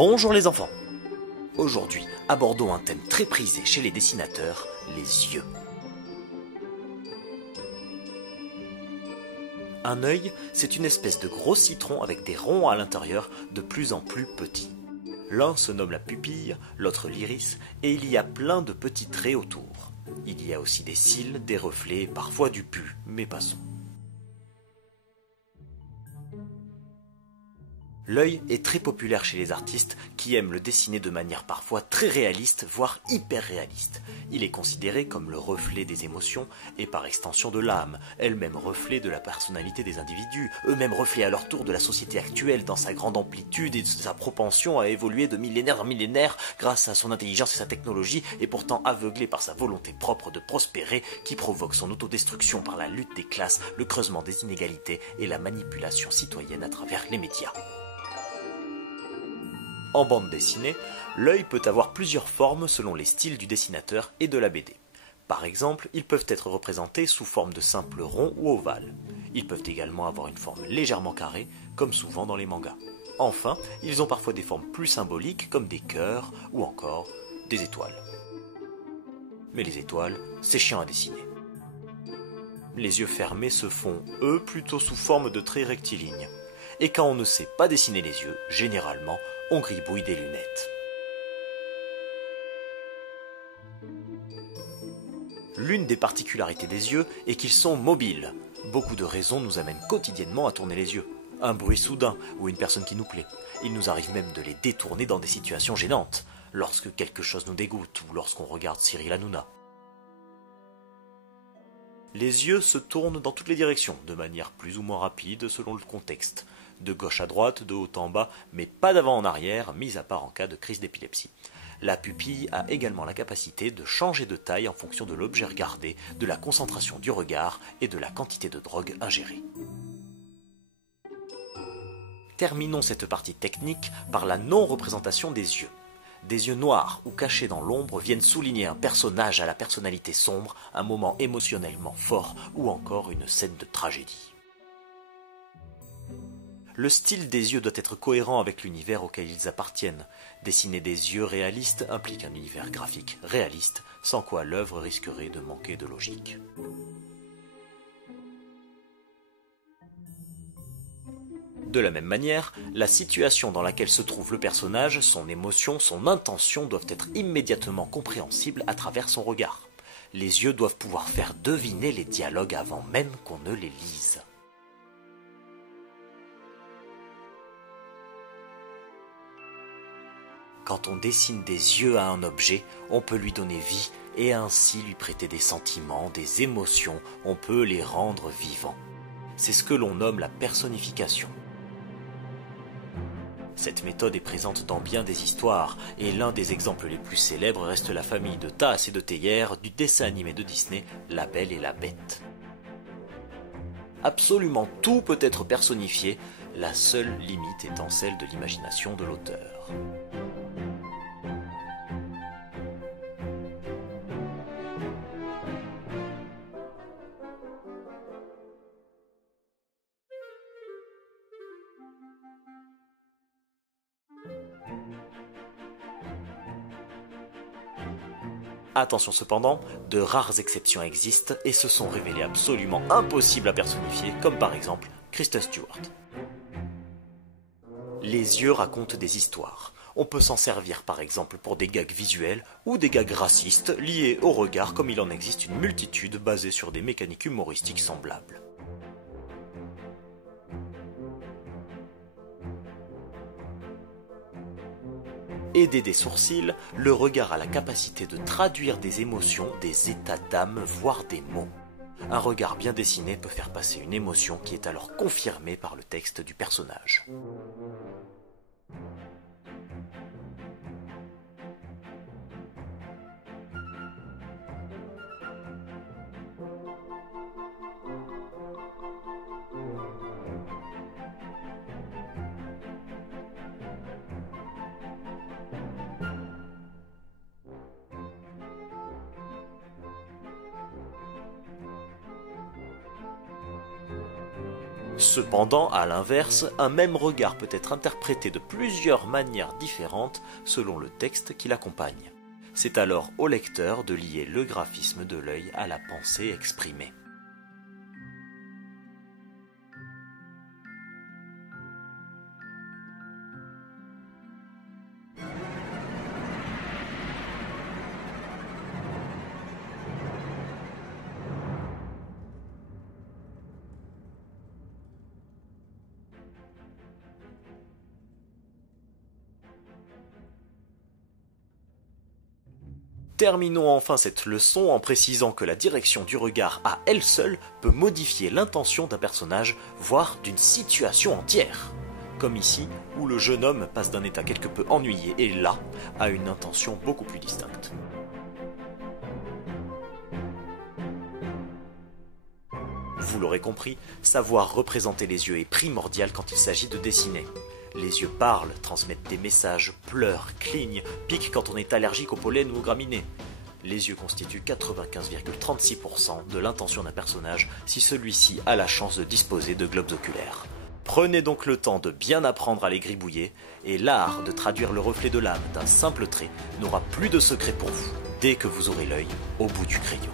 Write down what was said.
Bonjour les enfants. Aujourd'hui, abordons un thème très prisé chez les dessinateurs, les yeux. Un œil, c'est une espèce de gros citron avec des ronds à l'intérieur de plus en plus petits. L'un se nomme la pupille, l'autre l'iris, et il y a plein de petits traits autour. Il y a aussi des cils, des reflets, parfois du pus, mais passons. L'œil est très populaire chez les artistes qui aiment le dessiner de manière parfois très réaliste, voire hyper réaliste. Il est considéré comme le reflet des émotions et par extension de l'âme, elle-même reflet de la personnalité des individus, eux-mêmes reflet à leur tour de la société actuelle dans sa grande amplitude et de sa propension à évoluer de millénaire en millénaire grâce à son intelligence et sa technologie, et pourtant aveuglé par sa volonté propre de prospérer qui provoque son autodestruction par la lutte des classes, le creusement des inégalités et la manipulation citoyenne à travers les médias. En bande dessinée, l'œil peut avoir plusieurs formes selon les styles du dessinateur et de la BD. Par exemple, ils peuvent être représentés sous forme de simples ronds ou ovales. Ils peuvent également avoir une forme légèrement carrée, comme souvent dans les mangas. Enfin, ils ont parfois des formes plus symboliques comme des cœurs ou encore des étoiles. Mais les étoiles, c'est chiant à dessiner. Les yeux fermés se font, eux, plutôt sous forme de traits rectilignes. Et quand on ne sait pas dessiner les yeux, généralement, on gribouille des lunettes. L'une des particularités des yeux est qu'ils sont mobiles. Beaucoup de raisons nous amènent quotidiennement à tourner les yeux. Un bruit soudain ou une personne qui nous plaît. Il nous arrive même de les détourner dans des situations gênantes, lorsque quelque chose nous dégoûte ou lorsqu'on regarde Cyril Hanouna. Les yeux se tournent dans toutes les directions, de manière plus ou moins rapide selon le contexte. De gauche à droite, de haut en bas, mais pas d'avant en arrière, mis à part en cas de crise d'épilepsie. La pupille a également la capacité de changer de taille en fonction de l'objet regardé, de la concentration du regard et de la quantité de drogue ingérée. Terminons cette partie technique par la non-représentation des yeux. Des yeux noirs ou cachés dans l'ombre viennent souligner un personnage à la personnalité sombre, un moment émotionnellement fort ou encore une scène de tragédie. Le style des yeux doit être cohérent avec l'univers auquel ils appartiennent. Dessiner des yeux réalistes implique un univers graphique réaliste, sans quoi l'œuvre risquerait de manquer de logique. De la même manière, la situation dans laquelle se trouve le personnage, son émotion, son intention doivent être immédiatement compréhensibles à travers son regard. Les yeux doivent pouvoir faire deviner les dialogues avant même qu'on ne les lise. Quand on dessine des yeux à un objet, on peut lui donner vie et ainsi lui prêter des sentiments, des émotions, on peut les rendre vivants. C'est ce que l'on nomme la personnification. Cette méthode est présente dans bien des histoires, et l'un des exemples les plus célèbres reste la famille de Taas et de Théière du dessin animé de Disney, La Belle et la Bête. Absolument tout peut être personnifié, la seule limite étant celle de l'imagination de l'auteur. Attention cependant, de rares exceptions existent et se sont révélées absolument impossibles à personnifier, comme par exemple Kristen Stewart. Les yeux racontent des histoires. On peut s'en servir par exemple pour des gags visuels ou des gags racistes liés au regard, comme il en existe une multitude basée sur des mécaniques humoristiques semblables. Aidé des sourcils, le regard a la capacité de traduire des émotions, des états d'âme, voire des mots. Un regard bien dessiné peut faire passer une émotion qui est alors confirmée par le texte du personnage. Cependant, à l'inverse, un même regard peut être interprété de plusieurs manières différentes selon le texte qui l'accompagne. C'est alors au lecteur de lier le graphisme de l'œil à la pensée exprimée. Terminons enfin cette leçon en précisant que la direction du regard à elle seule peut modifier l'intention d'un personnage, voire d'une situation entière. Comme ici, où le jeune homme passe d'un état quelque peu ennuyé et las à une intention beaucoup plus distincte. Vous l'aurez compris, savoir représenter les yeux est primordial quand il s'agit de dessiner. Les yeux parlent, transmettent des messages, pleurent, clignent, piquent quand on est allergique au pollen ou aux graminées. Les yeux constituent 95,36% de l'intention d'un personnage si celui-ci a la chance de disposer de globes oculaires. Prenez donc le temps de bien apprendre à les gribouiller, et l'art de traduire le reflet de l'âme d'un simple trait n'aura plus de secret pour vous, dès que vous aurez l'œil au bout du crayon.